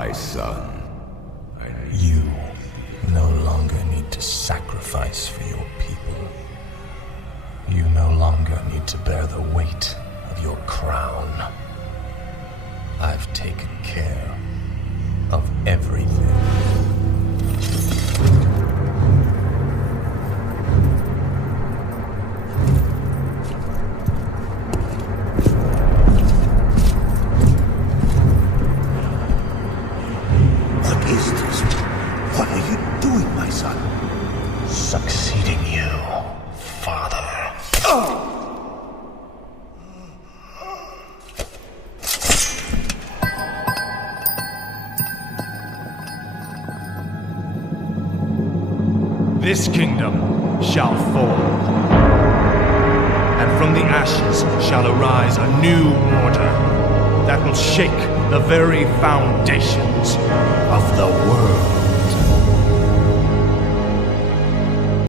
my son. You no longer need to sacrifice for your people. You no longer need to bear the weight of your crown. I've taken care of everything. What is this? What are you doing, my son? Succeeding you, father. This kingdom shall fall, and from the ashes shall arise a new order that will shake the very foundations of the world.